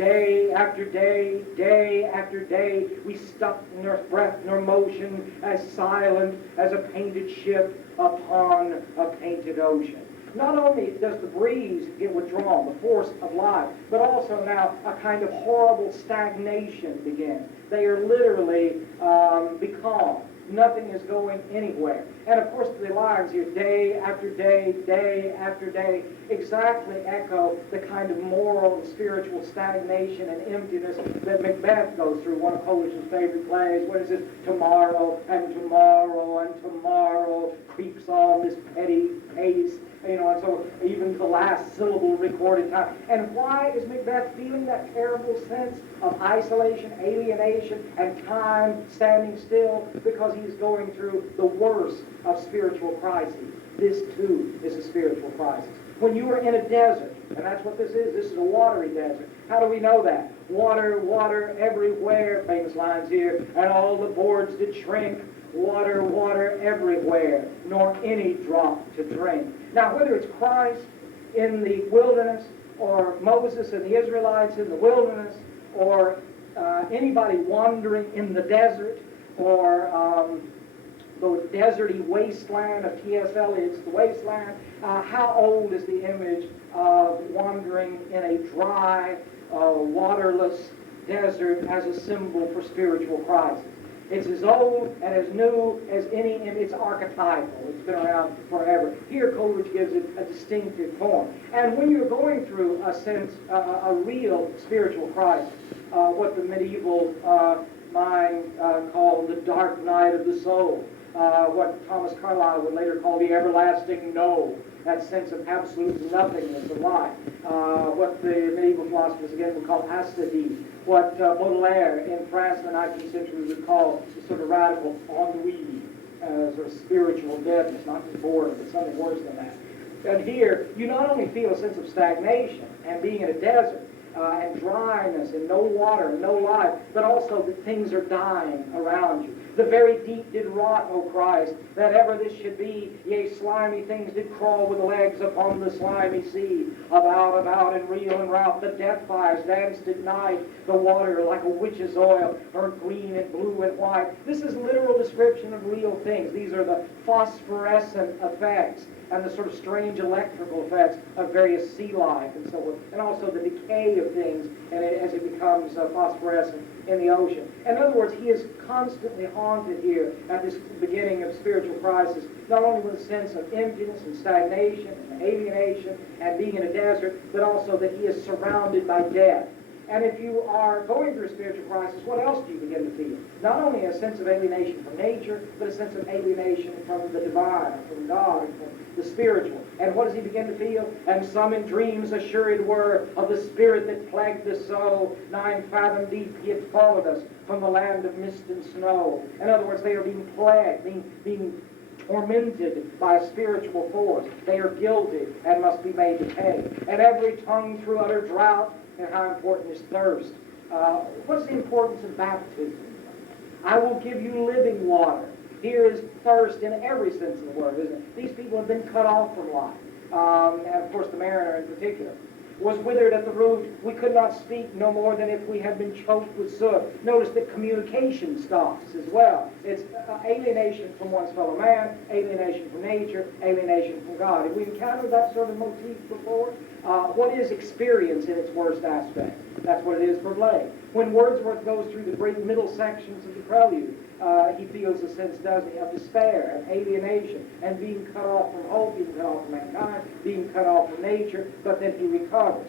day after day, day after day, we stuck nor breath nor motion, as silent as a painted ship upon a painted ocean. Not only does the breeze get withdrawn, the force of life, but also now a kind of horrible stagnation begins. They are literally becalmed. Nothing is going anywhere. And of course the lines here, day after day, day after day, exactly echo the kind of moral and spiritual stagnation and emptiness that Macbeth goes through, one of Coleridge's favorite plays. What is it? Tomorrow and tomorrow and tomorrow creeps on this petty pace. And so even to the last syllable recorded time. And why is Macbeth feeling that terrible sense of isolation, alienation, and time standing still? Because he's going through the worst of spiritual crises. This too is a spiritual crisis. When you are in a desert, and that's what this is a watery desert. How do we know that? Water, water everywhere, famous lines here, and all the boards did shrink. Water, water everywhere, nor any drop to drink. Now, whether it's Christ in the wilderness, or Moses and the Israelites in the wilderness, or anybody wandering in the desert, or the deserty wasteland of T.S. Eliot's The Wasteland, how old is the image of wandering in a dry, waterless desert as a symbol for spiritual crisis? It's as old and as new as any, and it's archetypal. It's been around forever. Here, Coleridge gives it a distinctive form. And when you're going through a sense, a real spiritual crisis, what the medieval mind called the dark night of the soul, what Thomas Carlyle would later call the everlasting no, that sense of absolute nothingness of life, what the medieval philosophers again would call acidity, what Baudelaire in France in the 19th century would call the sort of radical ennui, sort of spiritual deadness, not just boredom, but something worse than that. And here, you not only feel a sense of stagnation and being in a desert, and dryness and no water and no life, but also that things are dying around you. The very deep did rot, O Christ, that ever this should be. Yea, slimy things did crawl with legs upon the slimy sea. About, and reel and rout. The death fires danced at night. The water like a witch's oil, burnt green and blue and white. This is literal description of real things. These are the phosphorescent effects and the sort of strange electrical effects of various sea life and so forth, and also the decay of things and as it becomes phosphorescent in the ocean. In other words, he is constantly haunted here at this beginning of spiritual crisis, not only with a sense of emptiness and stagnation and alienation and being in a desert, but also that he is surrounded by death. And if you are going through a spiritual crisis, what else do you begin to feel? Not only a sense of alienation from nature, but a sense of alienation from the divine, from God, and from the spiritual. And what does he begin to feel? And some in dreams assured were of the spirit that plagued the soul. 9 fathom deep he had followed us from the land of mist and snow. In other words, they are being plagued, being tormented by a spiritual force. They are guilty and must be made to pay. And every tongue through utter drought. And how important is thirst? What's the importance of baptism? I will give you living water. Here is thirst in every sense of the word, isn't it? These people have been cut off from life. And of course the mariner in particular was withered at the root. We could not speak no more than if we had been choked with soot. Notice that communication stops as well. It's alienation from one's fellow man, alienation from nature, alienation from God. Have we encountered that sort of motif before? What is experience in its worst aspect? That's what it is for Blake. When Wordsworth goes through the great middle sections of the prelude, he feels a sense, doesn't he, of despair and alienation and being cut off from hope, being cut off from mankind, being cut off from nature, but then he recovers.